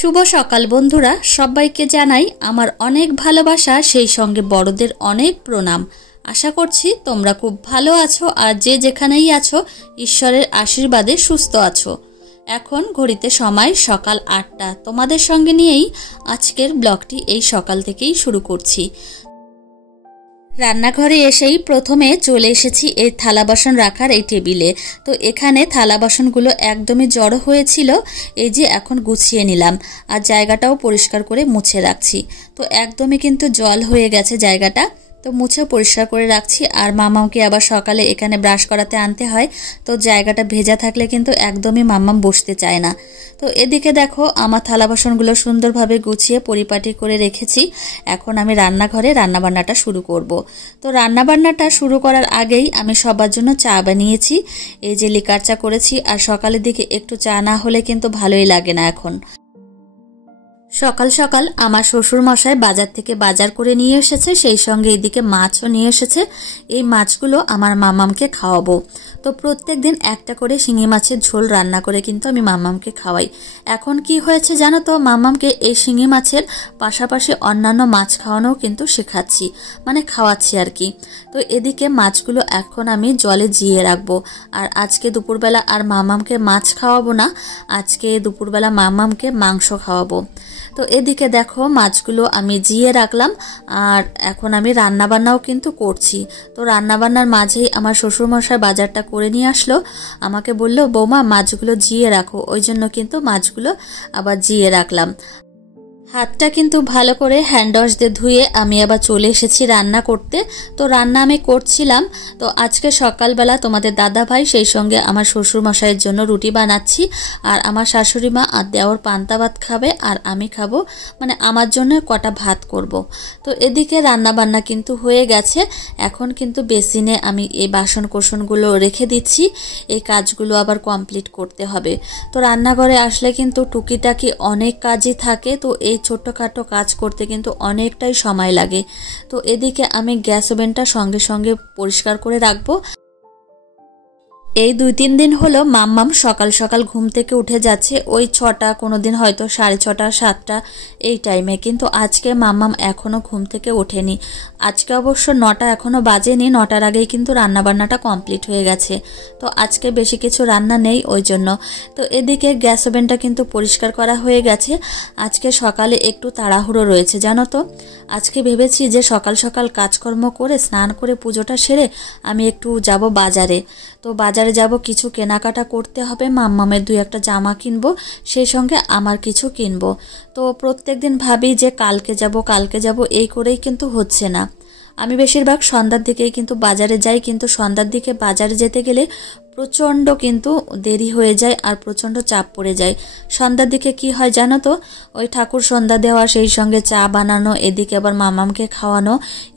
শুভ সকাল বন্ধুরা, সবাইকে জানাই আমার অনেক ভালোবাসা, সেই সঙ্গে বড়দের অনেক প্রণাম। আশা করছি তোমরা খুব ভালো আছো আর যে যেখানেই আছো ঈশ্বরের আশীর্বাদে সুস্থ আছো। এখন ঘড়িতে সময় সকাল ৮টা। তোমাদের সঙ্গে নিয়েই আজকের ব্লগটি এই সকাল থেকেই শুরু করছি। রান্নাঘরে এসেই প্রথমে চলে এসেছি এই থালা বাসন রাখার এই টেবিলে। তো এখানে থালা বাসনগুলো একদমই জড়ো হয়েছিল, এই যে এখন গুছিয়ে নিলাম আর জায়গাটাও পরিষ্কার করে মুছে রাখছি। তো একদমই কিন্তু জল হয়ে গেছে জায়গাটা, তো মুছেও পরিষ্কার করে রাখছি। আর মামাকে আবার সকালে এখানে ব্রাশ করাতে আনতে হয়, তো জায়গাটা ভেজা থাকলে কিন্তু একদমই মাম্মাম বসতে চায় না। তো এদিকে দেখো আমার থালা বাসনগুলো সুন্দরভাবে গুছিয়ে পরিপাটি করে রেখেছি। এখন আমি রান্নাঘরে রান্নাবান্নাটা শুরু করব। তো রান্নাবান্নাটা শুরু করার আগেই আমি সবার জন্য চা বানিয়েছি। এই যে লিকার চা করেছি, আর সকালের দিকে একটু চা না হলে কিন্তু ভালোই লাগে না। এখন সকাল সকাল আমার শ্বশুর মশাই বাজার থেকে বাজার করে নিয়ে এসেছে, সেই সঙ্গে এদিকে মাছও নিয়ে এসেছে। এই মাছগুলো আমার মামামকে খাওয়াবো। তো প্রত্যেক দিন একটা করে শিঙি মাছের ঝোল রান্না করে কিন্তু আমি মামামকে খাওয়াই। এখন কি হয়েছে জানো তো, মামামকে এই শিঙি মাছের পাশাপাশি অন্যান্য মাছ খাওয়ানোও কিন্তু শেখাচ্ছি, মানে খাওয়াচ্ছি আর কি। তো এদিকে মাছগুলো এখন আমি জলে জিয়ে রাখবো। আর আজকে দুপুরবেলা আর মামামকে মাছ খাওয়াবো না, আজকে দুপুরবেলা মামামকে মাংস খাওয়াবো। তো এদিকে দেখো মাছগুলো আমি জিয়ে রাখলাম, আর এখন আমি রান্নাবান্নাও কিন্তু করছি। তো রান্নাবান্নার মাঝেই আমার শ্বশুরমশাই বাজারটা করে নিয়ে আসলো। আমাকে বললো, বৌমা মাছগুলো জিয়ে রাখো, ওই জন্য কিন্তু মাছগুলো আবার জিয়ে রাখলাম। হাতটা কিন্তু ভালো করে হ্যান্ড ওয়াশ দিয়ে ধুয়ে আমি আবার চলে এসেছি রান্না করতে। তো রান্না আমি করছিলাম। তো আজকে সকালবেলা তোমাদের দাদা ভাই সেই সঙ্গে আমার শ্বশুর মশাইয়ের জন্য রুটি বানাচ্ছি, আর আমার শাশুড়ি মা আর দেওর পান্তা ভাত খাবে, আর আমি খাবো, মানে আমার জন্য কটা ভাত করব। তো এদিকে রান্না বান্না কিন্তু হয়ে গেছে। এখন কিন্তু বেসিনে আমি এই বাসন কোসনগুলো রেখে দিচ্ছি, এই কাজগুলো আবার কমপ্লিট করতে হবে। তো রান্নাঘরে আসলে কিন্তু টুকিটাকি অনেক কাজই থাকে, তো এই ছোট্টখাটো কাজ করতে কিন্তু অনেকটাই সময় লাগে। তো এদিকে আমি গ্যাস ওভেনটা সঙ্গে সঙ্গে পরিষ্কার করে রাখবো। এই ২-৩ দিন হলো মাম্মাম সকাল সকাল ঘুম থেকে উঠে যাচ্ছে, ওই ৬টা, কোনোদিন হয়তো ৬:৩০, ৭টা এই টাইমে। কিন্তু আজকে মাম্মাম এখনো ঘুম থেকে ওঠেনি। আজকে অবশ্য ৯টা এখনো বাজেনি, ৯টার আগেই কিন্তু রান্নাবান্নাটা কমপ্লিট হয়ে গেছে। তো আজকে বেশি কিছু রান্না নেই ওই জন্য। তো এদিকে গ্যাস ওভেনটা কিন্তু পরিষ্কার করা হয়ে গেছে। আজকে সকালে একটু তাড়াহুড়ো রয়েছে জানো তো। আজকে ভেবেছি যে সকাল সকাল কাজকর্ম করে স্নান করে পুজোটা সেরে আমি একটু যাব বাজারে। তো বাজারে যাব, কিছু কেনাকাটা করতে হবে, মাম্মামের ২-১টা জামা কিনবো, সেই সঙ্গে আমার কিছু কিনবো। তো প্রত্যেকদিন ভাবি যে কালকে যাব, এই করেই কিন্তু হচ্ছে না। আমি বেশিরভাগ সন্ধ্যার দিকেই কিন্তু বাজারে যাই, কিন্তু সন্ধ্যার দিকে বাজারে যেতে গেলে প্রচণ্ড কিন্তু দেরি হয়ে যায় আর প্রচণ্ড চাপ পড়ে যায়। সন্ধ্যার দিকে কি হয় জানো তো, ওই ঠাকুর সন্ধ্যা দেওয়া, সেই সঙ্গে চা বানানো, এদিকে আবার মামামকে খাওয়ানো,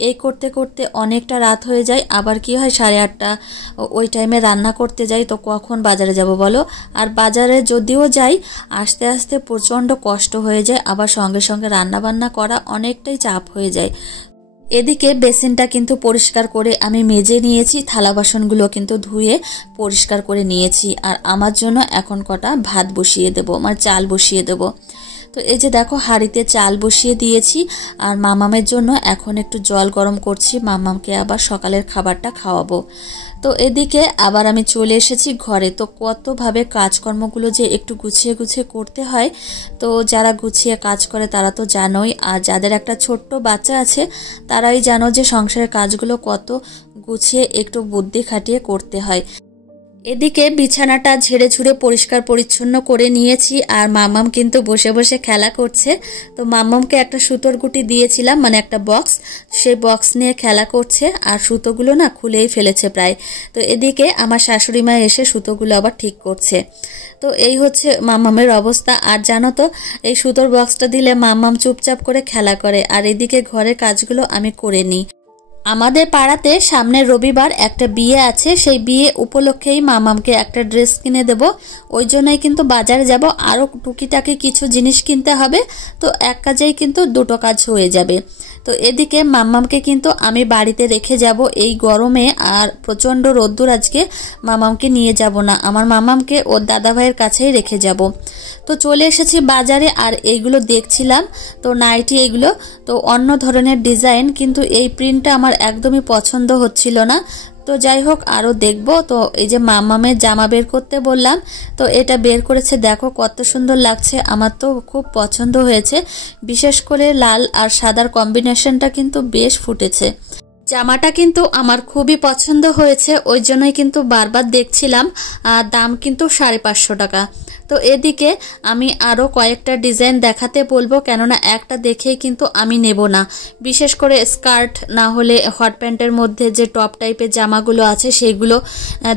এই করতে করতে অনেকটা রাত হয়ে যায়। আবার কি হয় 8:30 ওই টাইমে রান্না করতে যাই, তো কখন বাজারে যাব বলো। আর বাজারে যদিও যাই, আস্তে আস্তে প্রচণ্ড কষ্ট হয়ে যায়, আবার সঙ্গে সঙ্গে রান্না বান্না করা অনেকটাই চাপ হয়ে যায়। এদিকে বেসিনটা কিন্তু পরিষ্কার করে আমি মেজে নিয়েছি, থালা বাসনগুলো কিন্তু ধুয়ে পরিষ্কার করে নিয়েছি। আর আমার জন্য এখন কটা ভাত বসিয়ে দেবো, মানে চাল বসিয়ে দেবো। তো এই যে দেখো হাঁড়িতে চাল বসিয়ে দিয়েছি, আর মামামের জন্য এখন একটু জল গরম করছি, মামামকে আবার সকালের খাবারটা খাওয়াবো। তো এদিকে আবার আমি চলে এসেছি ঘরে। তো কতভাবে কাজকর্মগুলো যে একটু গুছিয়ে গুছিয়ে করতে হয়, তো যারা গুছিয়ে কাজ করে তারা তো জানোই, আর যাদের একটা ছোট্ট বাচ্চা আছে তারাই জানো যে সংসারের কাজগুলো কত গুছিয়ে একটু বুদ্ধি খাটিয়ে করতে হয়। এদিকে বিছানাটা ঝেড়ে ঝুড়ে পরিষ্কার পরিচ্ছন্ন করে নিয়েছি, আর মাম্মাম কিন্তু বসে বসে খেলা করছে। তো মাম্মামকে একটা সুতোর গুটি দিয়েছিলাম, মানে একটা বক্স, সেই বক্স নিয়ে খেলা করছে, আর সুতোগুলো না খুলেই ফেলেছে প্রায়। তো এদিকে আমার শাশুড়ি মা এসে সুতোগুলো আবার ঠিক করছে। তো এই হচ্ছে মাম্মামের অবস্থা। আর জানো তো, এই সুতোর বক্সটা দিলে মাম্মাম চুপচাপ করে খেলা করে, আর এদিকে ঘরের কাজগুলো আমি করে নিই। আমাদের পাড়াতে সামনের রবিবার একটা বিয়ে আছে, সেই বিয়ে উপলক্ষেই মামামকে একটা ড্রেস কিনে দেব, ওই জন্যই কিন্তু বাজারে যাব। আরও টুকিটাকি কিছু জিনিস কিনতে হবে, তো এক কাজেই কিন্তু দুটো কাজ হয়ে যাবে। তো এদিকে মাম্মামকে কিন্তু আমি বাড়িতে রেখে যাব এই গরমে, আর প্রচণ্ড রোদ্দুর আজকে মাম্মামকে নিয়ে যাব না, আমার মাম্মামকে ওর দাদা ভাইয়ের কাছেই রেখে যাব। তো চলে এসেছি বাজারে, আর এইগুলো দেখছিলাম, তো নাইটি এইগুলো তো অন্য ধরনের ডিজাইন, কিন্তু এই প্রিন্টটা আমার একদমই পছন্দ হচ্ছিল না। তো যাই হোক আরও দেখব। তো এই যে মাম্মামের জামা বের করতে বললাম, তো এটা বের করেছে, দেখো কত সুন্দর লাগছে, আমার তো খুব পছন্দ হয়েছে, বিশেষ করে লাল আর সাদার কম্বিনেশনটা কিন্তু বেশ ফুটেছে। জামাটা কিন্তু আমার খুবই পছন্দ হয়েছে, ওই জন্যই কিন্তু বারবার দেখছিলাম, আর দাম কিন্তু 550 টাকা। তো এদিকে আমি আরও কয়েকটা ডিজাইন দেখাতে বলবো, কেননা একটা দেখেই কিন্তু আমি নেব না, বিশেষ করে স্কার্ট না হলে হট প্যান্টের মধ্যে যে টপ টাইপের জামাগুলো আছে সেইগুলো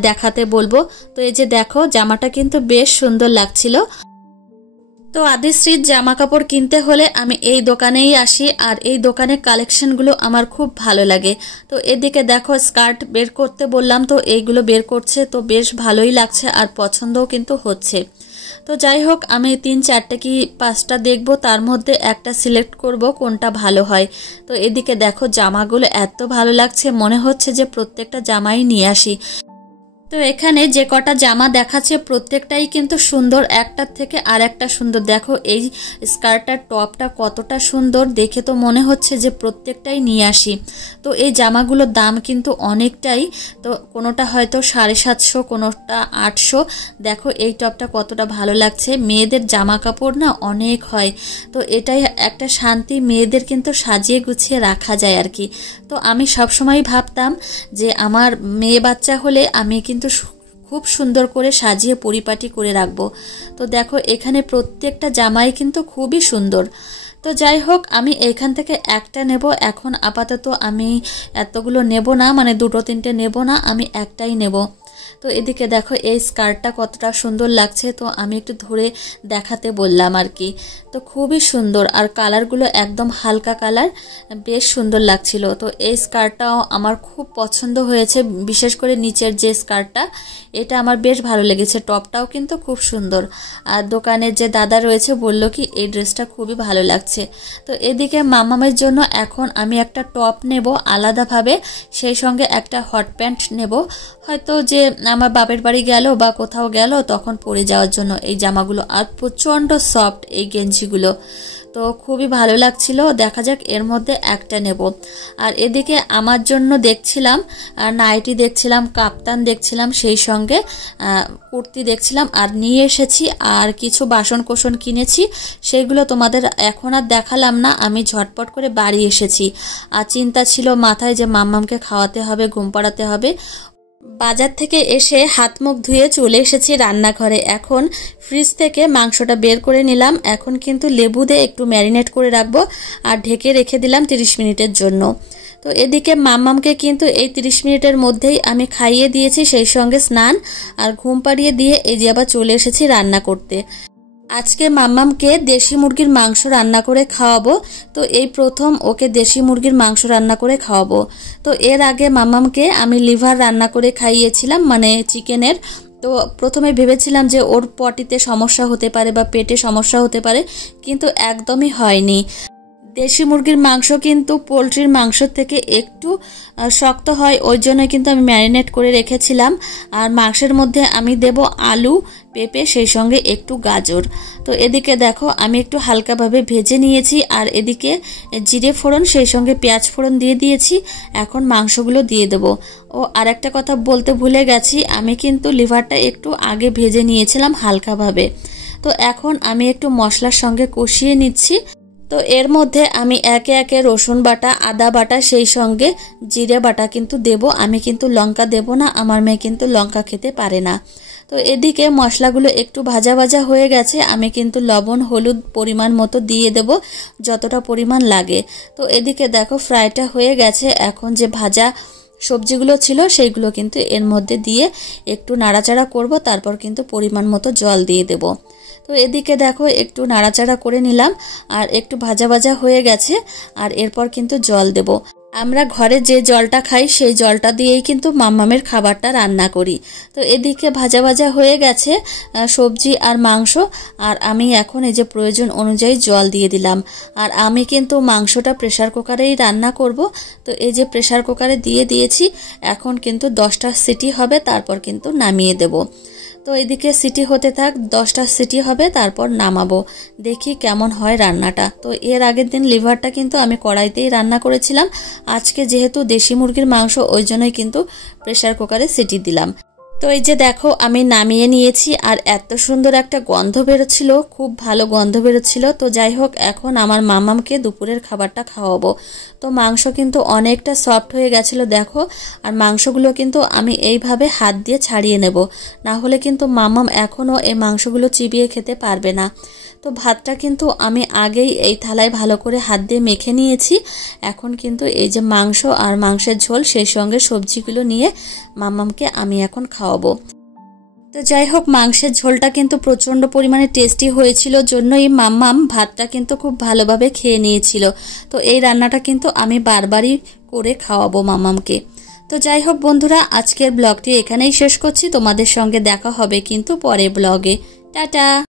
দেখাতে বলবো। তো এই যে দেখো জামাটা কিন্তু বেশ সুন্দর লাগছিল। তো আদিশ্রীর জামা কাপড় কিনতে হলে আমি এই দোকানেই আসি, আর এই দোকানের কালেকশনগুলো আমার খুব ভালো লাগে। তো এদিকে দেখো স্কার্ট বের করতে বললাম, তো এইগুলো বের করছে, তো বেশ ভালোই লাগছে আর পছন্দও কিন্তু হচ্ছে। তো যাই হোক আমি 3-4টা কি 5টা দেখব, তার মধ্যে একটা সিলেক্ট করব কোনটা ভালো হয়। তো এদিকে দেখো জামাগুলো এত ভালো লাগছে, মনে হচ্ছে যে প্রত্যেকটা জামাই নিয়ে আসি। তো এখানে যে কটা জামা দেখাচ্ছে প্রত্যেকটাই কিন্তু সুন্দর, একটার থেকে আর একটা সুন্দর। দেখো এই স্কার্টটার টপটা কতটা সুন্দর, দেখে তো মনে হচ্ছে যে প্রত্যেকটাই নিয়ে আসি। তো এই জামাগুলোর দাম কিন্তু অনেকটাই, তো কোনোটা হয়তো 750, কোনোটা 800। দেখো এই টপটা কতটা ভালো লাগছে, মেয়েদের জামা কাপড় না অনেক হয়, তো এটাই একটা শান্তি, মেয়েদের কিন্তু সাজিয়ে গুছিয়ে রাখা যায় আর কি। তো আমি সবসময় ভাবতাম যে আমার মেয়ে বাচ্চা হলে আমি কিন্তু খুব সুন্দর করে সাজিয়ে পরিপাটি করে রাখবো। তো দেখো এখানে প্রত্যেকটা জামাই কিন্তু খুবই সুন্দর। তো যাই হোক আমি এইখান থেকে একটা নেব, এখন আপাতত আমি এতগুলো নেব না, মানে 2-3টে নেব না, আমি একটাই নেব। তো এদিকে দেখো এই স্কার্টটা কতটা সুন্দর লাগছে, তো আমি একটু ধরে দেখাতে বললাম আর কি। তো খুবই সুন্দর, আর কালারগুলো একদম হালকা কালার, বেশ সুন্দর লাগছিল। তো এই স্কার্টটাও আমার খুব পছন্দ হয়েছে, বিশেষ করে নিচের যে স্কার্টটা, এটা আমার বেশ ভালো লেগেছে, টপটাও কিন্তু খুব সুন্দর। আর দোকানের যে দাদা রয়েছে বলল কি এই ড্রেসটা খুবই ভালো লাগছে। তো এদিকে মামামের জন্য এখন আমি একটা টপ নেব আলাদাভাবে, সেই সঙ্গে একটা হট প্যান্ট নেব, হয়তো যে আমার বাপের বাড়ি গেল বা কোথাও গেল তখন পরে যাওয়ার জন্য এই জামাগুলো। আর প্রচণ্ড সফট এই গেঞ্জিগুলো, তো খুবই ভালো লাগছিল। দেখা যাক এর মধ্যে একটা নেব। আর এদিকে আমার জন্য দেখছিলাম নাইটি দেখছিলাম, কাপ্তান দেখছিলাম, সেই সঙ্গে কুর্তি দেখছিলাম, আর নিয়ে এসেছি আর কিছু বাসন কোসন কিনেছি, সেগুলো তোমাদের এখন আর দেখালাম না, আমি ঝটপট করে বাড়ি এসেছি। আর চিন্তা ছিল মাথায় যে মাম্মামকে খাওয়াতে হবে, ঘুম পাড়াতে হবে। বাজার থেকে এসে হাত মুখ ধুয়ে চলে এসেছি রান্নাঘরে। এখন ফ্রিজ থেকে মাংসটা বের করে নিলাম, এখন কিন্তু লেবু দিয়ে একটু ম্যারিনেট করে রাখবো, আর ঢেকে রেখে দিলাম 30 মিনিটের জন্য। তো এদিকে মাম্মামকে কিন্তু এই 30 মিনিটের মধ্যেই আমি খাইয়ে দিয়েছি, সেই সঙ্গে স্নান আর ঘুম পাড়িয়ে দিয়ে এই যে আবার চলে এসেছি রান্না করতে। আজকে মাম্মামকে দেশি মুরগির মাংস রান্না করে খাওয়াবো। তো এই প্রথম ওকে দেশি মুরগির মাংস রান্না করে খাওয়াবো। তো এর আগে মাম্মামকে আমি লিভার রান্না করে খাইয়েছিলাম, মানে চিকেনের। তো প্রথমে ভেবেছিলাম যে ওর পটিতে সমস্যা হতে পারে বা পেটে সমস্যা হতে পারে, কিন্তু একদমই হয়নি। দেশি মুরগির মাংস কিন্তু পোলট্রির মাংসের থেকে একটু শক্ত হয়, ওই জন্য কিন্তু আমি ম্যারিনেট করে রেখেছিলাম। আর মাংসের মধ্যে আমি দেব আলু, পেঁপে, সেই সঙ্গে একটু গাজর। তো এদিকে দেখো আমি একটু হালকাভাবে ভেজে নিয়েছি, আর এদিকে জিরে ফোড়ন সেই সঙ্গে পেঁয়াজ ফোড়ন দিয়ে দিয়েছি। এখন মাংসগুলো দিয়ে দেব। ও আর একটা কথা বলতে ভুলে গেছি, আমি কিন্তু লিভারটা একটু আগে ভেজে নিয়েছিলাম হালকাভাবে। তো এখন আমি একটু মশলার সঙ্গে কষিয়ে নিচ্ছি। তো এর মধ্যে আমি একে একে রসুন বাটা, আদা বাটা, সেই সঙ্গে জিরে বাটা কিন্তু দেব। আমি কিন্তু লঙ্কা দেব না, আমার মেয়ে কিন্তু লঙ্কা খেতে পারে না। তো এদিকে মশলাগুলো একটু ভাজা ভাজা হয়ে গেছে, আমি কিন্তু লবণ হলুদ পরিমাণ মতো দিয়ে দেব, যতটা পরিমাণ লাগে। তো এদিকে দেখো ফ্রাইটা হয়ে গেছে, এখন যে ভাজা সবজিগুলো ছিল সেইগুলো কিন্তু এর মধ্যে দিয়ে একটু নাড়াচাড়া করব, তারপর কিন্তু পরিমাণ মতো জল দিয়ে দেব। তো এদিকে দেখো একটু নাড়াচাড়া করে নিলাম, আর একটু ভাজা ভাজা হয়ে গেছে, আর এরপর কিন্তু জল দেব। আমরা ঘরে যে জলটা খাই সেই জলটা দিয়েই কিন্তু মাম্মামের খাবারটা রান্না করি। তো এদিকে ভাজা ভাজা হয়ে গেছে সবজি আর মাংস, আর আমি এখন এই যে প্রয়োজন অনুযায়ী জল দিয়ে দিলাম। আর আমি কিন্তু মাংসটা প্রেসার কুকারেই রান্না করব। তো এই যে প্রেসার কুকারে দিয়ে দিয়েছি, এখন কিন্তু 10টা সিটি হবে, তারপর কিন্তু নামিয়ে দেব। তো এদিকে সিটি হতে থাক, 10টা সিটি হবে, তারপর নামাবো। দেখি কেমন হয় রান্নাটা। তো এর আগের দিন লিভারটা কিন্তু আমি কড়াইতেই রান্না করেছিলাম। আজকে যেহেতু দেশি মুরগির মাংস, ওই জন্যই কিন্তু প্রেসার কুকারে সিটি দিলাম। তো এই যে দেখো আমি নামিয়ে নিয়েছি, আর এত সুন্দর একটা গন্ধ বেরোচ্ছিল, খুব ভালো গন্ধ বেরোচ্ছিল। তো যাই হোক, এখন আমার মামামকে দুপুরের খাবারটা খাওয়াবো। তো মাংস কিন্তু অনেকটা সফট হয়ে গেছিলো দেখো, আর মাংসগুলো কিন্তু আমি এইভাবে হাত দিয়ে ছাড়িয়ে নেব, না হলে কিন্তু মামাম এখনও এই মাংসগুলো চিবিয়ে খেতে পারবে না। তো ভাতটা কিন্তু আমি আগেই এই থালায় ভালো করে হাত দিয়ে মেখে নিয়েছি। এখন কিন্তু এই যে মাংস আর মাংসের ঝোল, সেই সঙ্গে সবজিগুলো নিয়ে মামামকে আমি এখন খাওয়াবো। তো যাই হোক, মাংসের ঝোলটা কিন্তু প্রচণ্ড পরিমাণে টেস্টি হয়েছিল, জন্যই মাম্মাম ভাতটা কিন্তু খুব ভালোভাবে খেয়ে নিয়েছিল। তো এই রান্নাটা কিন্তু আমি বারবারই করে খাওয়াবো মাম্মামকে। তো যাই হোক বন্ধুরা, আজকের ব্লগটি এখানেই শেষ করছি। তোমাদের সঙ্গে দেখা হবে কিন্তু পরের ব্লগে। টাটা।